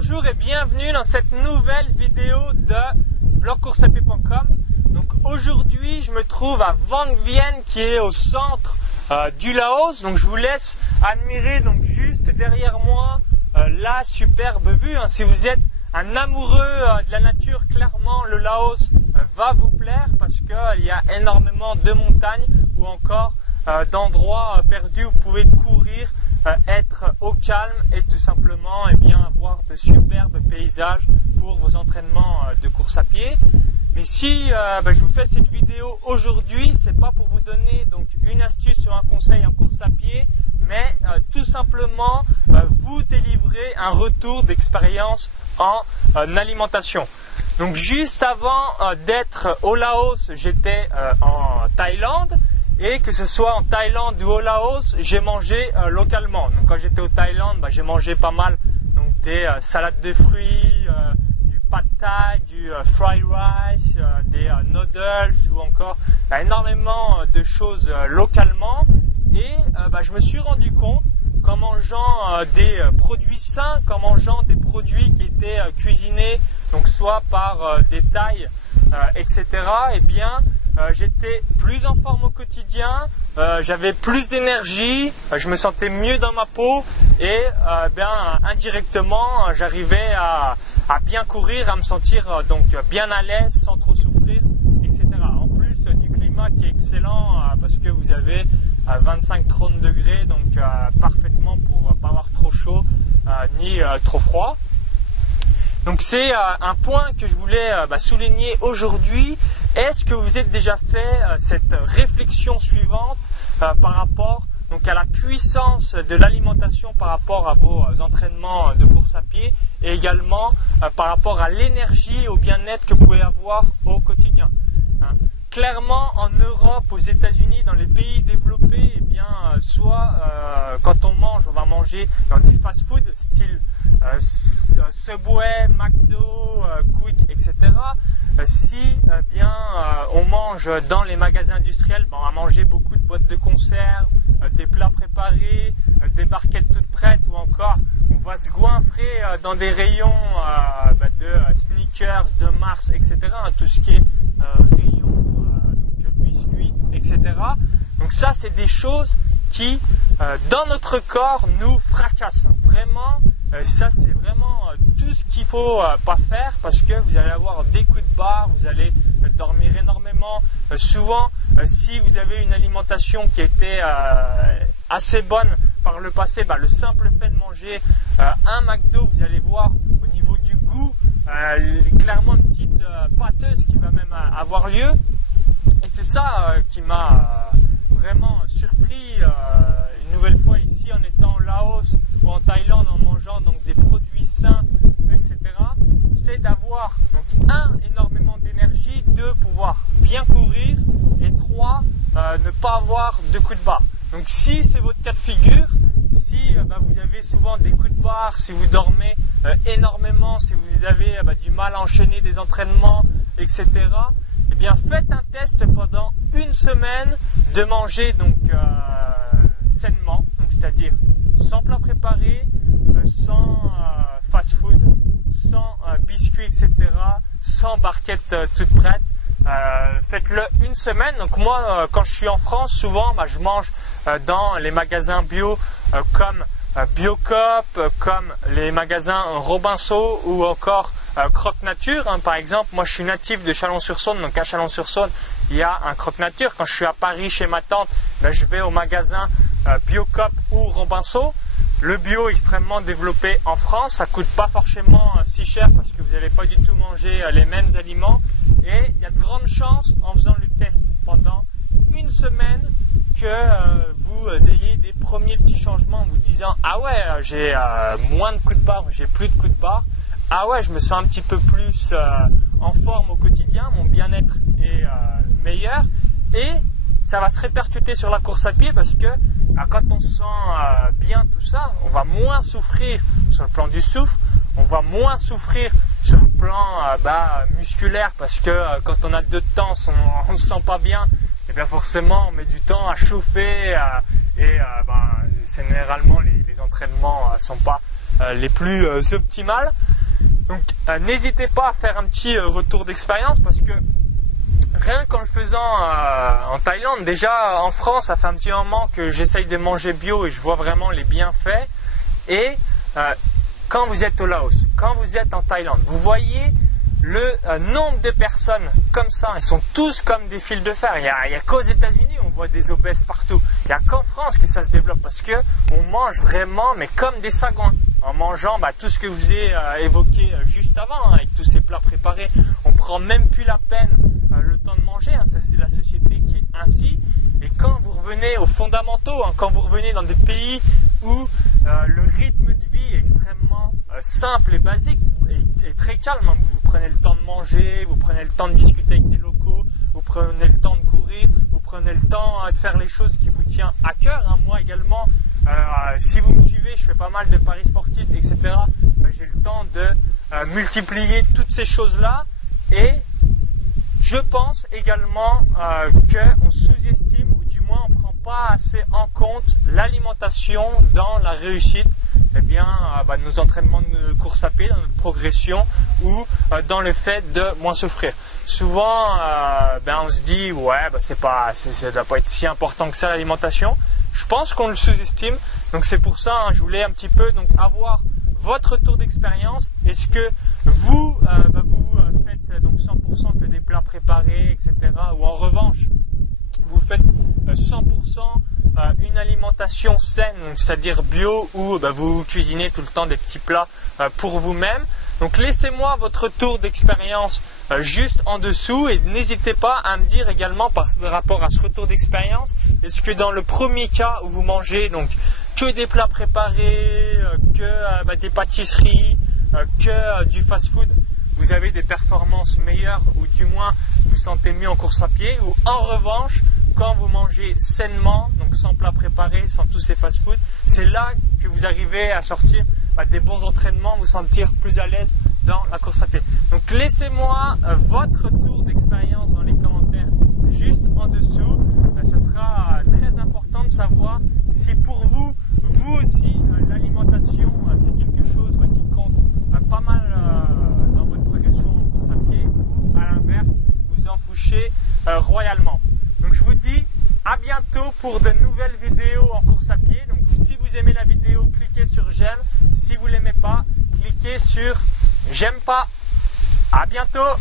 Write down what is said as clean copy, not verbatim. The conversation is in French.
Bonjour et bienvenue dans cette nouvelle vidéo de blogcourseapied.com. Donc aujourd'hui je me trouve à Vang Vieng qui est au centre du Laos. Donc je vous laisse admirer donc juste derrière moi la superbe vue. Si vous êtes un amoureux de la nature, clairement le Laos va vous plaire parce qu'il y a énormément de montagnes ou encore d'endroits perdus où vous pouvez courir, être au calme et tout simplement avoir de superbes paysages pour vos entraînements de course à pied. Mais si je vous fais cette vidéo aujourd'hui, c'est pas pour vous donner donc une astuce ou un conseil en course à pied, mais tout simplement vous délivrer un retour d'expérience en alimentation. Donc juste avant d'être au Laos, j'étais en Thaïlande. Et que ce soit en Thaïlande ou au Laos, j'ai mangé localement. Donc quand j'étais au Thaïlande, j'ai mangé pas mal donc des salades de fruits, du pad thai, du fried rice, des noodles ou encore énormément de choses localement. Et je me suis rendu compte qu'en mangeant des produits sains, qu'en mangeant des produits qui étaient cuisinés, donc soit par des Thaïs, etc., j'étais plus en forme au quotidien, j'avais plus d'énergie, je me sentais mieux dans ma peau et indirectement j'arrivais à bien courir, à me sentir donc bien à l'aise sans trop souffrir, etc. En plus du climat qui est excellent parce que vous avez 25-30 degrés, donc parfaitement pour pas avoir trop chaud ni trop froid. Donc c'est un point que je voulais souligner aujourd'hui. Est-ce que vous êtes déjà fait cette réflexion suivante par rapport donc, à la puissance de l'alimentation par rapport à vos entraînements de course à pied et également par rapport à l'énergie et au bien-être que vous pouvez avoir au quotidien. Clairement, en Europe, aux États-Unis, dans les pays développés, soit quand on mange, on va manger dans des fast-food style Subway, McDo, Quick, etc. Si on mange dans les magasins industriels, on va manger beaucoup de boîtes de conserve, des plats préparés, des barquettes toutes prêtes ou encore on va se goinfrer dans des rayons de sneakers, de Mars, etc. Tout ce qui est rayons, biscuits, etc. Donc ça, c'est des choses qui, dans notre corps, nous fracassent. Vraiment, ça c'est vraiment tout ce qu'il ne faut pas faire parce que vous allez avoir des coups de barre, vous allez dormir énormément. Souvent, si vous avez une alimentation qui était assez bonne par le passé, le simple fait de manger un McDo, vous allez voir au niveau du goût, clairement une petite pâteuse qui va même avoir lieu. Et c'est ça qui m'a vraiment surpris une nouvelle fois ici en étant au Laos ou en Thaïlande en mangeant donc des produits sains, etc. C'est d'avoir donc énormément d'énergie, pouvoir bien courir et ne pas avoir de coups de barre. Donc si c'est votre cas de figure, si vous avez souvent des coups de barre, si vous dormez énormément, si vous avez du mal à enchaîner des entraînements, etc., faites un test pendant une semaine de manger donc sainement, c'est-à-dire sans plat préparé, sans fast-food, sans biscuits, etc., sans barquettes toutes prêtes. Faites-le une semaine. Donc moi, quand je suis en France, souvent, je mange dans les magasins bio comme Biocoop, comme les magasins Robinson ou encore Croque Nature. Par exemple, moi je suis natif de Chalon-sur-Saône, donc à Chalon-sur-Saône, il y a un Croque Nature. Quand je suis à Paris chez ma tante, je vais au magasin Biocoop ou Robinson. Le bio est extrêmement développé en France, ça ne coûte pas forcément si cher parce que vous n'allez pas du tout manger les mêmes aliments. Et il y a de grandes chances, en faisant le test pendant une semaine, que vous ayez des premiers petits changements en vous disant « Ah ouais, j'ai moins de coups de barre, j'ai plus de coups de barre. Ah ouais, je me sens un petit peu plus en forme au quotidien, mon bien-être est meilleur. » Et ça va se répercuter sur la course à pied parce que quand on se sent bien tout ça, on va moins souffrir sur le plan du souffle, on va moins souffrir sur le plan musculaire parce que quand on a de temps, on ne se sent pas bien, et bien forcément on met du temps à chauffer et généralement les entraînements ne sont pas les plus optimales. Donc n'hésitez pas à faire un petit retour d'expérience parce que rien qu'en le faisant en Thaïlande, déjà en France, ça fait un petit moment que j'essaye de manger bio et je vois vraiment les bienfaits. Et quand vous êtes au Laos, quand vous êtes en Thaïlande, vous voyez le nombre de personnes comme ça, ils sont tous comme des fils de fer. Il n'y a qu'aux États-Unis on voit des obèses partout. Il n'y a qu'en France que ça se développe parce que on mange vraiment, mais comme des sagouins. En mangeant tout ce que vous avez évoqué juste avant, avec tous ces plats préparés, on prend même plus la peine le temps de manger. Ça, c'est la société qui est ainsi. Et quand vous revenez aux fondamentaux, quand vous revenez dans des pays où le rythme de vie est extrêmement simple et basique et très calme, vous prenez le temps de manger, vous prenez le temps de discuter avec des locaux, vous prenez le temps de courir, vous prenez le temps de faire les choses qui vous tiennent à cœur. Moi également, si vous me suivez, je fais pas mal de paris sportifs, etc. J'ai le temps de multiplier toutes ces choses-là et je pense également qu'on sous-estime ou du moins on ne prend pas assez en compte l'alimentation dans la réussite de nos entraînements de course à pied, dans notre progression ou dans le fait de moins souffrir. Souvent, on se dit ça ne doit pas être si important que ça l'alimentation. Je pense qu'on le sous-estime, donc c'est pour ça je voulais un petit peu avoir votre retour d'expérience. Est-ce que vous faites donc 100% que des plats préparés, etc. ou en revanche vous faites 100% une alimentation saine, c'est-à-dire bio, ou vous cuisinez tout le temps des petits plats pour vous-même. Donc laissez-moi votre retour d'expérience juste en dessous et n'hésitez pas à me dire également par rapport à ce retour d'expérience, est-ce que dans le premier cas où vous mangez donc que des plats préparés, que des pâtisseries, que du fast-food, vous avez des performances meilleures ou du moins vous sentez mieux en course à pied, ou en revanche quand vous mangez sainement, donc sans plats préparés, sans tous ces fast-food, c'est là que vous arrivez à sortir des bons entraînements, vous sentir plus à l'aise dans la course à pied. Donc laissez-moi votre retour d'expérience dans les commentaires juste en dessous. Ça sera très important de savoir si pour vous aussi, l'alimentation c'est quelque chose qui compte pas mal dans votre progression en course à pied, ou à l'inverse, vous en fichez royalement. Donc je vous dis à bientôt pour de nouvelles vidéos en course à pied. Donc si vous aimez la vidéo, cliquez sur j'aime. Si vous ne l'aimez pas, cliquez sur j'aime pas. À bientôt.